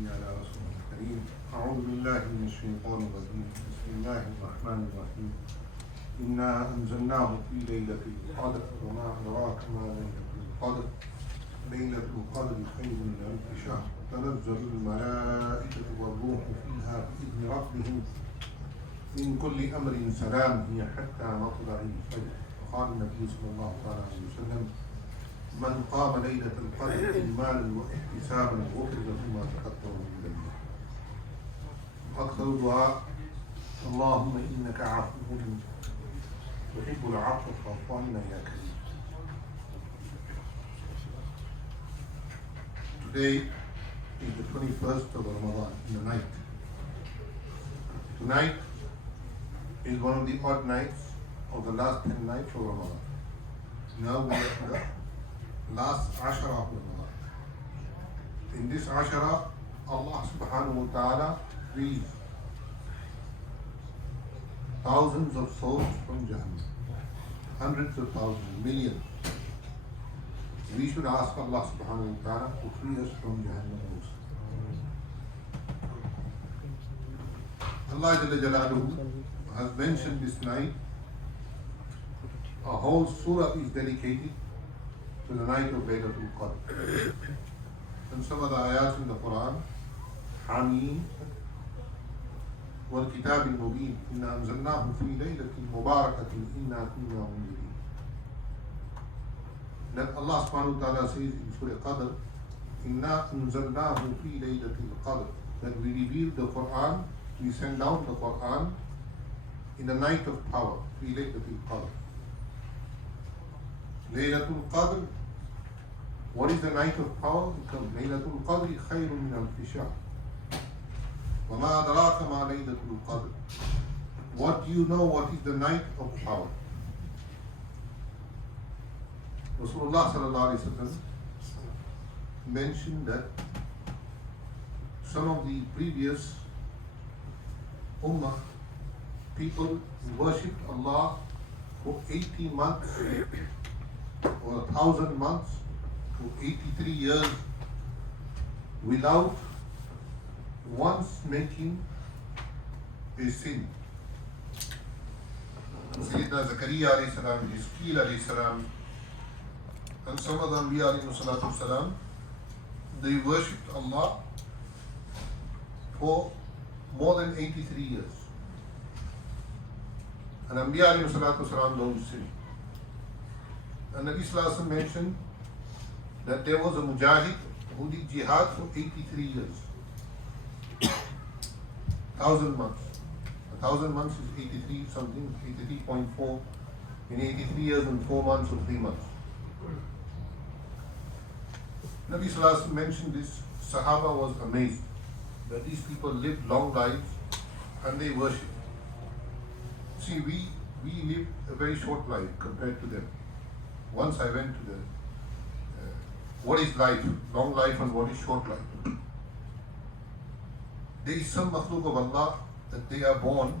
وصلي على رسول الكريم. أعوذ بالله من الشيطان الرجيم. بسم الله الرحمن الرحيم. إنا أنزلناه في ليلة القدر وما أدراك ما ليلة القدر. ليلة القدر خير من ألف شهر. تنزل الملائكة والروح فيها بإذن ربهم من كل أمر سلام هي حتى مطلع الفجر. وقال النبي صلى الله عليه وسلم: من قام ليلة القدر إيمانا واحتسابا غفر له ما تقدم من ذنبه. أكثر الدعاء: اللهم إنك عفو تحب العفو فاعف عنا يا كريم. Today is the 21st of Ramadan, in the night. Tonight is one of the odd nights of the last 10 nights of Ramadan. Now we are in the last Ashara of Ramadan. In this Ashara, Allah subhanahu wa ta'ala frees thousands of souls from Jahannam. Hundreds of thousands, millions. We should ask Allah subhanahu wa ta'ala to free us from Jahannam also. Allah Jalla Jalaluhu has mentioned this night. A whole surah is dedicated to the night of Laylatul Qadr. And some of the ayats in the Quran: Hameen wal Kitab al-Mubin inna anzalnahu fi laylatin mubarakatin inna kunna munzirin. Then Allah subhanahu wa ta'ala says in Surah Qadr, inna anzalnahu fi laylatil Qadr, that we revealed the Quran, we send down the Quran in the night of power, fi laylatil Qadr. Laylatul Qadr, what is the night of power? Because Laylatul Qadr khayrun min alfi shahr. وَمَا أَدْرَاكَ مَا لَيْلَةُ الْقَدْرِ. What do you know what is the night of power? Rasulullah sallallahu alaihi wasallam mentioned that some of the previous ummah people worshipped Allah for 80 months or 1,000 months for 83 years without once making a sin. Sayyidina Zakaria alayhi salam, Khaleel alayhi salam, and some of the Anbiya alayhi salatu salam, they worshipped Allah for more than 83 years. And Anbiya alayhi salatu salam don't sin. And Nabi sallallahu alayhi wa sallam mentioned that there was a mujahid who did jihad for 83 years. 1,000 months. 1,000 months is 83 something, 83.4 in 83 years and 4 months or 3 months. Nabi Sallallahu Alaihi Wasallam mentioned this. Sahaba was amazed that these people lived long lives and they worship. See, we live a very short life compared to them. Once I went to the what is life, long life and what is short life. There is some makhluk of Allah that they are born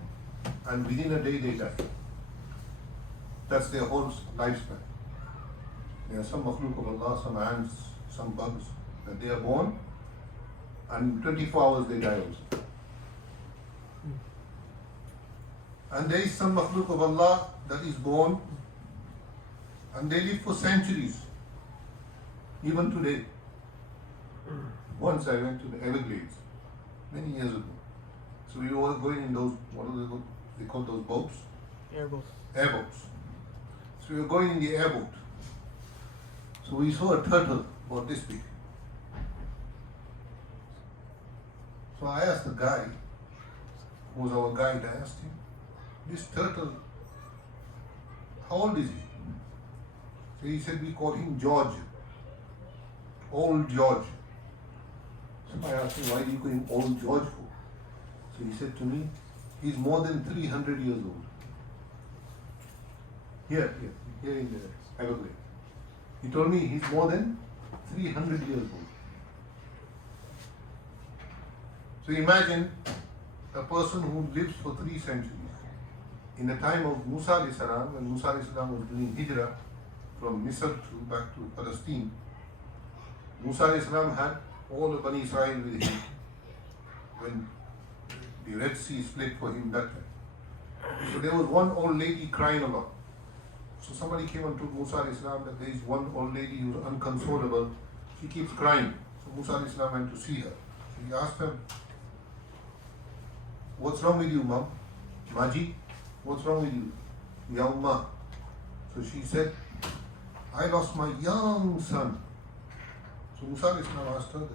and within a day they die. That's their whole lifespan. There are some makhluk of Allah, some ants, some bugs, that they are born and in 24 hours they die also. And there is some makhluk of Allah that is born and they live for centuries. Even today. Once I went to the Everglades many years ago. So we were going in those, what are they call those boats? Airboats. Airboats. So we were going in the airboat. So we saw a turtle about this big. So I asked the guy, who was our guide, I asked him, this turtle, how old is he? So he said, we call him George. Old George. So I asked him, why do you call him Old George for? So he said to me, he's more than 300 years old. Here in the Everglades. He told me he's more than 300 years old. So imagine a person who lives for 3 centuries. In the time of Musa alayhi salam, when Musa alayhi salam was doing hijrah from Misr back to Palestine, Musa alayhi salam had all of Bani Israel with him. when the Red Sea split for him that time. So there was one old lady crying a lot. So somebody came and told Musa alayhi salam that there is one old lady who is unconsolable. She keeps crying. So Musa alayhi salam went to see her. So he asked her, "What's wrong with you, Mom? Maji, what's wrong with you? Ya Ummah." So she said, "I lost my young son." So Musa alayhi salam asked her,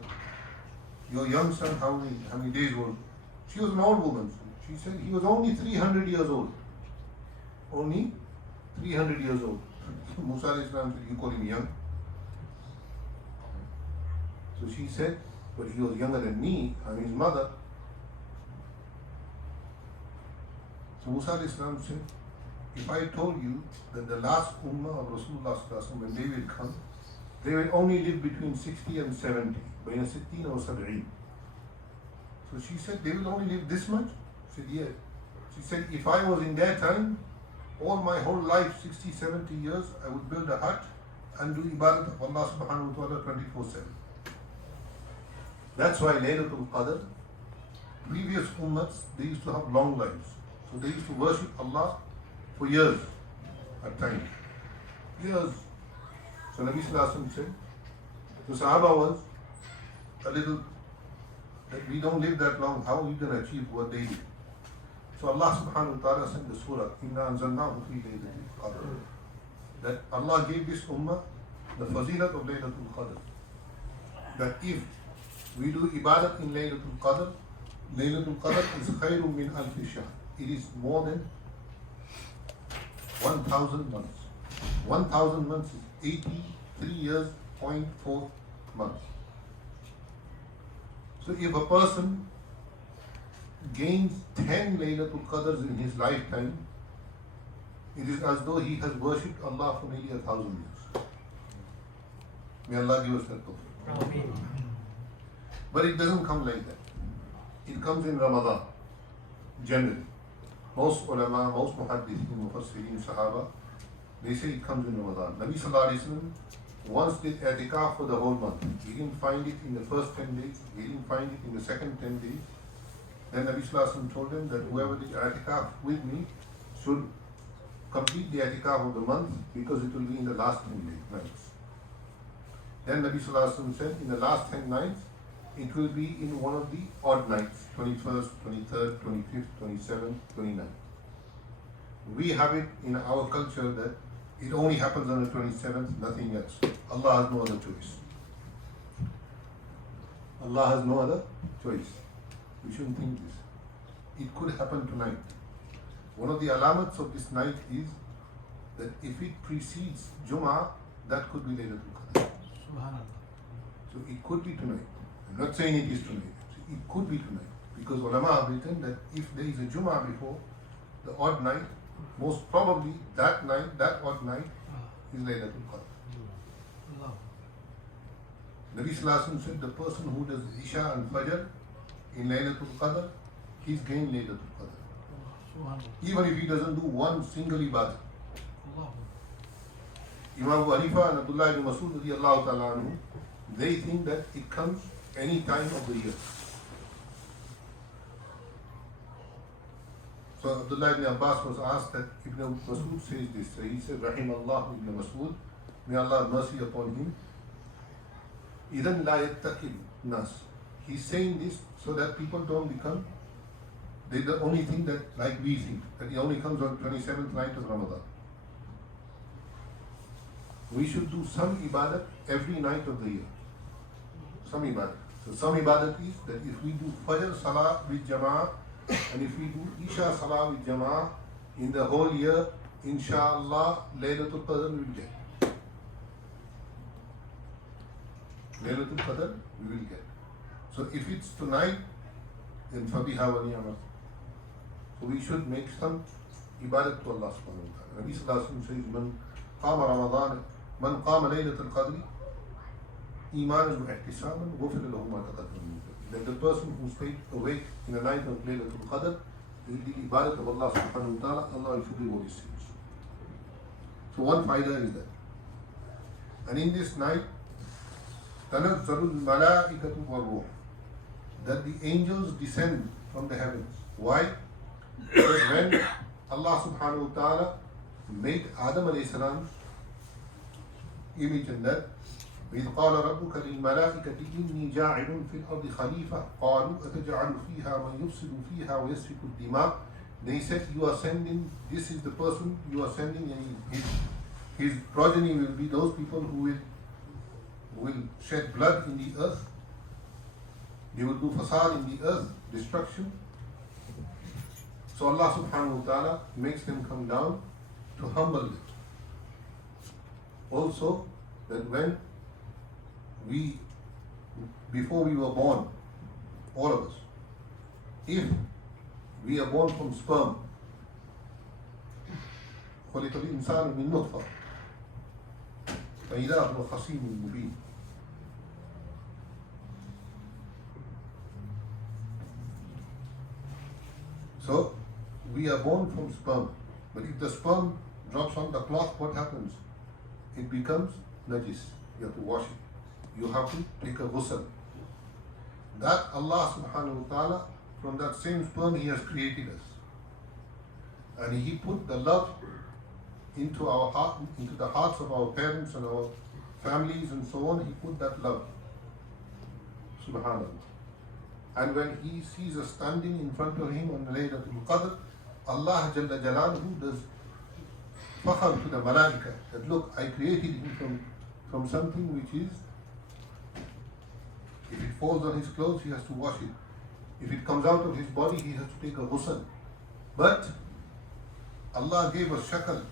"Your young son, how many days old?" She was an old woman. She said he was only 300 years old. Only 300 years old. Musa alayhi salam said, "You call him young?" So she said, "But he was younger than me. I'm his mother." So Musa alayhi salam said, "If I told you that the last ummah of Rasulullah sallallahu alaihi wasallam, when they will come, they will only live between 60 and 70, between 60 or 70. So she said, "They will only live this much?" She said, "Yeah." She said, "If I was in their time, all my whole life, 60, 70 years, I would build a hut and do ibadat of Allah subhanahu wa ta'ala 24/7. That's why Laylatul Qadr, previous ummahs, they used to have long lives. So they used to worship Allah for years at times. Years. So Nabi Sallallahu Alaihi Wasallam said, the Sahaba was a little, that we don't live that long, how are we going to achieve what they did? So Allah subhanahu wa ta'ala sent the surah, Inna anzalnahu fi Laylatul Qadr. That Allah gave this ummah the fazilat of Laylatul Qadr. That if we do ibadat in Laylatul Qadr is khayrun min alfi shahr. It is more than 1,000 months. 1,000 months is 83 years, 0.4 months. So if a person gains 10 Laylatul Qadrs in his lifetime, it is as though he has worshipped Allah for nearly 1,000 years. May Allah give us that tawfiq. But it doesn't come like that. It comes in Ramadan, generally. Most ulama, most muhaddithin, mufassirin, sahaba, they say it comes in Ramadan. Nabi Sallallahu Alaihi Wasallam once did i'tikaf for the whole month. He didn't find it in the first 10 days, he didn't find it in the second 10 days. Then Nabi Sallallahu Alaihi Wasallam told him that whoever did i'tikaf with me should complete the i'tikaf of the month because it will be in the last 10 nights. Then Nabi Sallallahu Alaihi Wasallam said in the last 10 nights, it will be in one of the odd nights, 21st, 23rd, 25th, 27th, 29th. We have it in our culture that it only happens on the 27th, nothing else. Allah has no other choice. Allah has no other choice. We shouldn't think this. It could happen tonight. One of the alamats of this night is that if it precedes Jum'ah, that could be Laylatul Qadr. So it could be tonight. I'm not saying it is tonight. It could be tonight. Because ulama have written that if there is a Jum'ah before the odd night, most probably that night, that odd night is Laylatul Qadr. Nabi Sallallahu Alaihi Wasallam said the person who does Isha and Fajr in Laylatul Qadr, he's gained Laylatul Qadr. Even if he doesn't do one single ibadah. Imam Abu Hanifa and Abdullah ibn Masud radiyallahu ta'ala anhu, they think that it comes any time of the year. So Abdullah ibn Abbas was asked that Ibn Masud says this. So he said, Rahim Allah ibn Masud, may Allah have mercy upon him. Idan la yattaqil nas. He's saying this so that people don't become, they the only thing that like we think, that it only comes on 27th night of Ramadan. We should do some ibadat every night of the year. Some ibadat. So some ibadat is that if we do Fajr Salah with Jama'ah and if we do Isha Salah with Jama'ah in the whole year, inshallah, Laylatul Qadr we will get. Laylatul Qadr we will get. So if it's tonight, then Fabiha wa ni'mat. So we should make some ibadat to Allah subhanahu wa ta'ala. Nabi Sallallahu Alaihi Wasallam says, Man qama Ramadan, man qama Laylatul Qadr, Imanan wa ihtisaban, ghufira lahu ma taqaddama min dhanbi. That the person who stayed awake in the night of Laylatul Qadr will do ibadat of Allah subhanahu wa ta'ala, Allah will forgive all his sins. So one faidah is that. And in this night, تنزل الملائكة والروح. that the angels descend from the heavens. Why? Because when Allah subhanahu wa ta'ala made Adam alayhi salam's image in that, وإذ قال ربك للملائكة إني جاعل في الأرض خليفة قالوا أتجعل فيها من يفسد فيها ويسفك الدماء. They said, you are sending, this is the person you are sending, and his progeny will be those people who will shed blood in the earth. They will do fasad in the earth, destruction. So Allah subhanahu wa ta'ala makes them come down to humble them. Also, that when before we were born, all of us, if we are born from sperm, خلق الإنسان من نطفة فإذا هو خصيم مبين. So we are born from sperm, but if the sperm drops on the cloth, what happens? It becomes najis. You have to wash it. You have to take a ghusl. That Allah subhanahu wa ta'ala, from that same sperm, He has created us. And He put the love into our heart, into the hearts of our parents and our families and so on. He put that love. Subhanallah. And when He sees us standing in front of Him on Laylatul Qadr, Allah Jalla Jalaluhu does fakhar to the malaika that look, I created him from something which is, if it falls on his clothes, he has to wash it. If it comes out of his body, he has to take a ghusl. But Allah gave us shakal.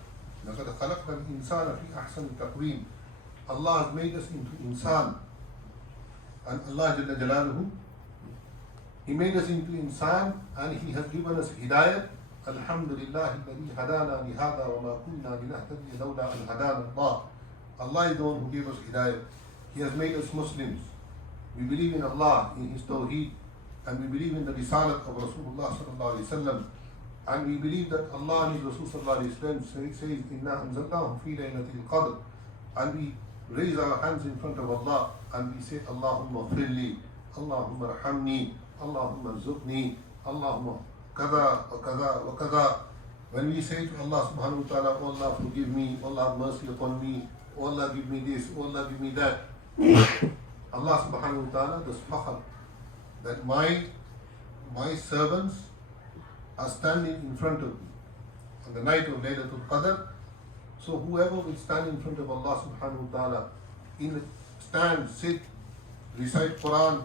لَقَدْ خَلَقْنَا الْإِنسَانَ فِي أَحْسَنِ تَقْوِيمٍ. Allah has made us into insan. And Allah Jalla Jalaluhu, He made us into insan, and He has given us hidayat. Alhamdulillah alladhi hadana li hadha wa ma kunna linahtadiya lawla an hadana Allah. Allah is the one who gave us hidayat. He has made us Muslims. We believe in Allah, in His Tawheed, and we believe in the Risalat of Rasulullah sallallahu alaihi wasallam. And we believe that Allah and His Rasul sallallahu alaihi wasallam says, Inna anzalnahu fi laylatil Qadr. And we raise our hands in front of Allah and we say, Allahumma firli, Allahumma rahamni, Allahumma zukni, Allahumma kada wa kada wa kada. When we say to Allah subhanahu wa ta'ala, oh Allah forgive me, oh Allah have mercy upon me, oh Allah give me this, oh Allah give me that. Allah subhanahu wa ta'ala does fakhar that my servants are standing in front of me on the night of Laylatul Qadr. So whoever will stand in front of Allah subhanahu wa ta'ala, stand, sit, recite Quran,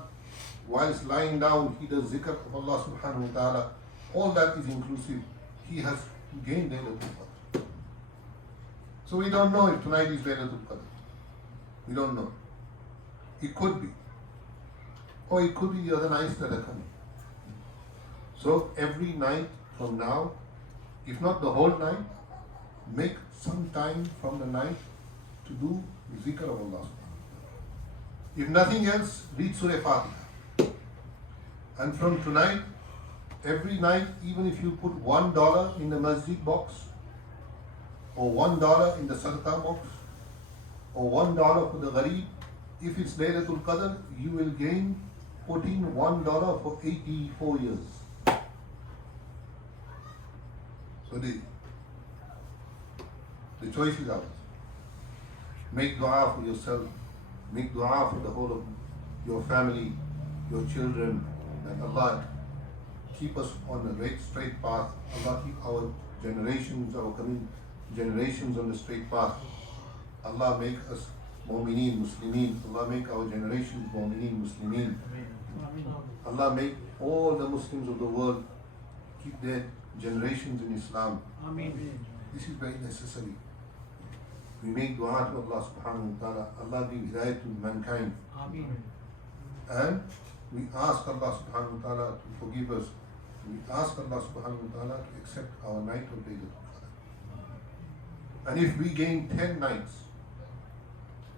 whilst lying down, he does zikr of Allah subhanahu wa ta'ala, all that is inclusive. He has gained Laylatul Qadr. So we don't know if tonight is Laylatul Qadr. We don't know. It could be. Or it could be the other nights that are coming. So every night from now, if not the whole night, make some time from the night to do zikr of Allah. If nothing else, read Surah Fatiha. And from tonight, every night, even if you put $1 in the Masjid box, or $1 in the Sadaqah box, or $1 for the Gharib, if it's Laylatul Qadr, you will gain putting $1 for 84 years. So the choice is ours. Make dua for yourself. Make dua for the whole of your family, your children, that Allah keep us on the right straight path. Allah keep our generations, our coming generations on the straight path. Allah make us mu'mineen, muslimin. Allah make our generations mu'mineen, muslimin. Allah make all the Muslims of the world keep their generations in Islam. This is very necessary. We make dua to Allah subhanahu wa ta'ala. Allah give hidayat to mankind. And we ask Allah subhanahu wa ta'ala to forgive us. We ask Allah subhanahu wa ta'ala to accept our night of Laylatul Qadr. And if we gain 10 nights,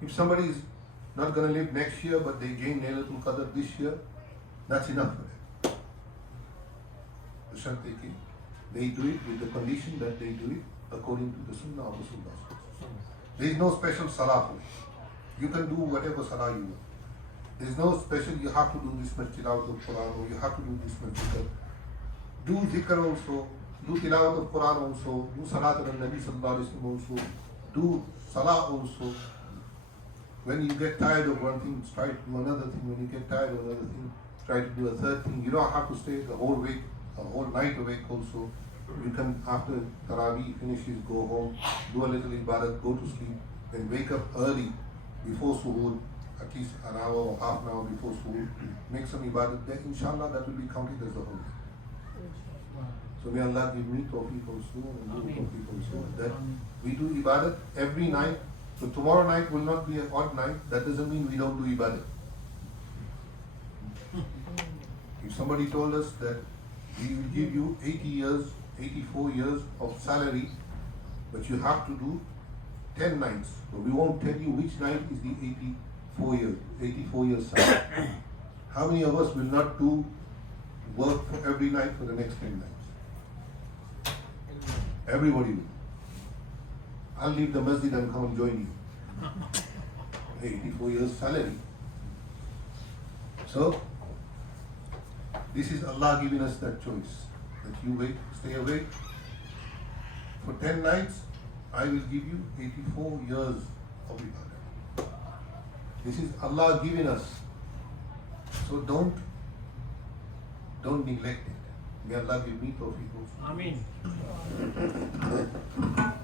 if somebody is not going to live next year but they gain Laylatul Qadr this year, that's enough for them. The shart they do it with the condition that they do it according to the Sunnah of Rasulullah. There is no special Salah for it. You can do whatever Salah you want. There's no special, you have to do this much tilawat of Quran or you have to do this much zikr. Do zikr also, do tilawat of Quran also, do salat al Nabi sallallahu alaihi wasallam also, do salah also. When you get tired of one thing, try to do another thing. When you get tired of another thing, try to do a third thing. You don't have to stay the whole week, a whole night awake also. You can, after Taraweeh finishes, go home, do a little ibadat, go to sleep, then wake up early before suhoor, at least an hour or half an hour before suhoor, make some ibadat there. Inshallah, that will be counted as the whole. So may Allah give me tawfiq also and give tawfiq also that we do ibadat every night. So tomorrow night will not be an odd night. That doesn't mean we don't do ibadat. If somebody told us that we will give you 80 years, 84 years of salary, but you have to do 10 nights. But we won't tell you which night is the 84 years salary. How many of us will not do work for every night for the next 10 nights? Everybody will. I'll leave the masjid and come and join you. 84 years salary. So, this is Allah giving us that choice. That you wait, stay awake. For 10 nights, I will give you 84 years of ibadah. This is Allah giving us. So don't neglect it. May Allah give me tawfiq also. Ameen.